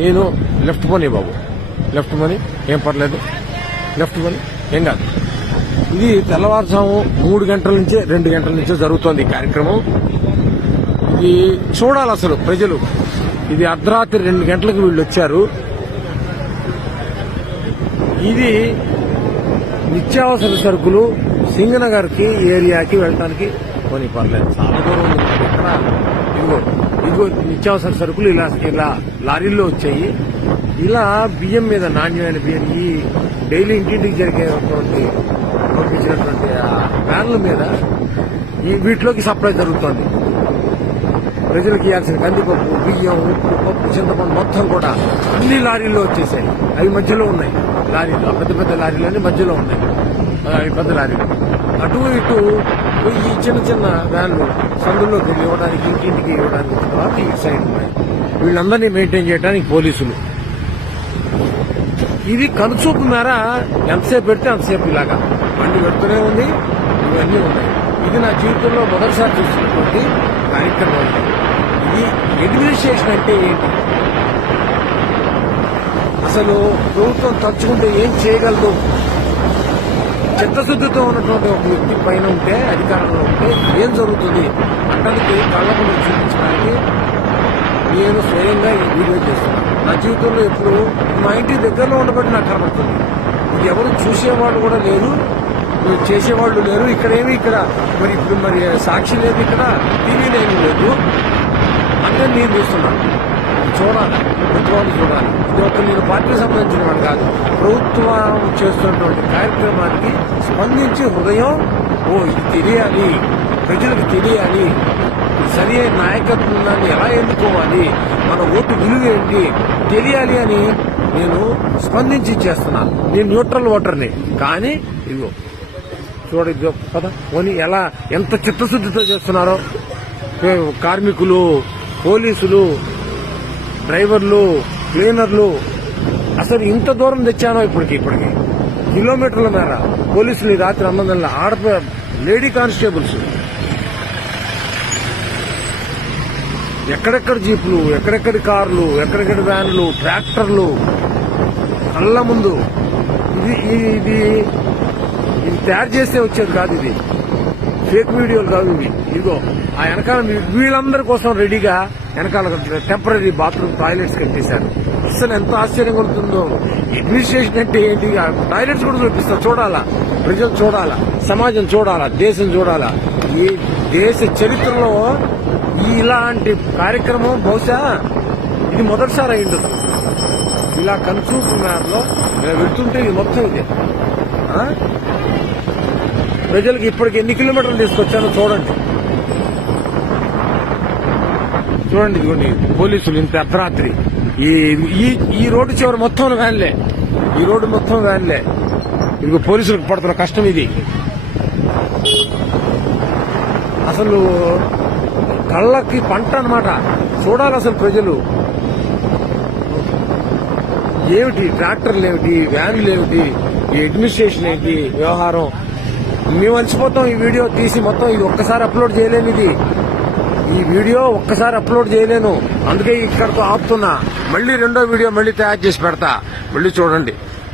నేను లెఫ్ట్ పోనీ బాబు, లెఫ్ట్ పోనీ, ఏం పర్లేదు, లెఫ్ట్ పోనీ, ఏం కాదు. ఇది తెల్లవారుజాము 3 గంటల నుంచే 2 గంటల నుంచే జరుగుతోంది ఈ కార్యక్రమం. ఇది చూడాలి అసలు ప్రజలు. ఇది అర్ధరాత్రి 2 గంటలకు వీళ్ళు వచ్చారు. ఇది నిత్యావసర సరుకులు సింగనగర్ కి ఏరియాకి వెళ్ళడానికి కొని పర్లేదు, చాలా దూరం ఉంది. ఇక్కడ ఇదిగో నిత్యావసర సరుకులు ఇలా లారీల్లో వచ్చాయి. ఇలా బియ్యం మీద, నాణ్యమైన బియ్యం, ఈ డైలీ ఇంటింటికి జరిగేటువంటి పంపించినటువంటి వ్యాన్ల మీద వీటిలోకి సప్లై జరుగుతోంది. ప్రజలకు ఇవ్వాల్సిన కందిపప్పు, బియ్యం, ఉప్పు, పప్పు, చింతపండు మొత్తం కూడా అన్ని లారీల్లో వచ్చేసాయి. అవి మధ్యలో ఉన్నాయి లారీలు, పెద్ద పెద్ద లారీలన్నీ మధ్యలో ఉన్నాయి. అవి పెద్ద లారీలు. అటు ఇటు ఈ చిన్న చిన్న వ్యాన్లు సందుల్లోకి ఇవ్వడానికి, ఇంటింటికి ఇవ్వడానికి తర్వాత ఈ సైడ్ ఉన్నాయి. వీళ్ళందరినీ మెయింటైన్ చేయడానికి పోలీసులు. ఇది కనుచూపు మేర ఎంతసేపు పెడితే అంతసేపు ఇలాగా బండి పెడుతూనే ఉంది. ఇవన్నీ ఉన్నాయి. ఇది నా జీవితంలో మొదటిసారి చూసినటువంటి కార్యక్రమం. ఇది అడ్మినిస్ట్రేషన్ అంటే ఏంటి, అసలు ప్రభుత్వం తలుచుకుంటే ఏం చేయగలదు? చిత్తశుద్ధితో ఉన్నటువంటి ఒక వ్యక్తి పైన ఉంటే, అధికారంలో ఉంటే ఏం జరుగుతుంది అంటానికి కళ్ళ ముందు చూపించడానికి నేను స్వయంగా ఈ వీడియో చేస్తున్నాను. నా జీవితంలో ఎప్పుడు మా ఇంటి దగ్గరలో ఉండబట్టి నాకు కనబడుతుంది. ఇది ఎవరు చూసేవాళ్ళు కూడా లేరు, చేసేవాళ్ళు లేరు. ఇక్కడ మరి ఇప్పుడు మరి సాక్షి లేదు, ఇక్కడ టీవీలో ఏమీ లేదు. అంటే నేను చూస్తున్నాను. చూడాలి, ప్రభుత్వాన్ని చూడాలి. ఇది ఒక నేను పార్టీకి సంబంధించిన వాడు కాదు. ప్రభుత్వం చేస్తున్నటువంటి కార్యక్రమానికి స్పందించి హృదయం, ఇది తెలియాలి, ప్రజలకు తెలియాలి, సరి అయిన నాయకత్వాన్ని ఎలా ఎన్నుకోవాలి, మన ఓటు విలువ ఏంటి తెలియాలి అని నేను స్పందించి చేస్తున్నాను. నేను న్యూట్రల్ ఓటర్ని. కానీ ఇదిగో చూడ కదా పోనీ ఎలా ఎంత చిత్తశుద్ధితో చేస్తున్నారో కార్మికులు, పోలీసులు, డ్రైవర్లు, క్లీనర్లు. అసలు ఇంత దూరం తెచ్చానో ఇప్పటికి కిలోమీటర్ల మేర పోలీసులు ఈ రాత్రి 9 గంటల లేడీ కానిస్టేబుల్స్, ఎక్కడెక్కడ జీపులు, ఎక్కడెక్కడి కార్లు, ఎక్కడెక్కడి వ్యాన్లు, ట్రాక్టర్లు కళ్ళ ముందు. ఇది తయారు చేస్తే వచ్చేది కాదు. ఇది ఫేక్ వీడియోలు కాదు ఇవి. ఇదిగో ఆ వెనకాల వీళ్ళందరి కోసం రెడీగా వెనకాల టెంపరీ బాత్రూమ్ టాయిలెట్స్ కట్టేశారు. అసలు ఎంత ఆశ్చర్యం కలుగుతుందో. అడ్మినిస్ట్రేషన్ అంటే ఏంటి? టాయిలెట్స్ కూడా చూపిస్తారు. చూడాలా, ప్రజలు చూడాలా, సమాజం చూడాలా, దేశం చూడాలా. ఈ దేశ చరిత్రలో ఇలాంటి కార్యక్రమం బహుశా ఇది మొదటిసారి అయిండదు. ఇలా కనుచూపు మేరలో వెళ్తుంటే ఇది మొత్తం ఇదే. ప్రజలకు ఇప్పటికి ఎన్ని కిలోమీటర్లు తీసుకొచ్చానో చూడండి. ఇదిగోండి పోలీసులు ఇంత అర్ధరాత్రి ఈ రోడ్డు చివరి మొత్తం వ్యాన్లే, ఈ రోడ్డు మొత్తం వ్యాన్లే. ఇదిగో పోలీసులకు పడుతున్న కష్టం ఇది. అసలు కళ్ళకి పంట అన్నమాట. చూడాలి అసలు ప్రజలు. ఏమిటి ట్రాక్టర్లు, ఏమిటి వ్యాన్లు, ఏమిటి ఈ అడ్మినిస్ట్రేషన్, ఏంటి వ్యవహారం. మేము అలసిపోతాం ఈ వీడియో తీసి మొత్తం. ఇది ఒక్కసారి అప్లోడ్ చేయలేను. ఈ వీడియో ఒక్కసారి అప్లోడ్ చేయలేను. అందుకే ఇక్కడితో ఆపుతున్నా. మళ్ళీ రెండో వీడియో మళ్ళీ తయారు చేసి పెడతా. మళ్ళీ చూడండి.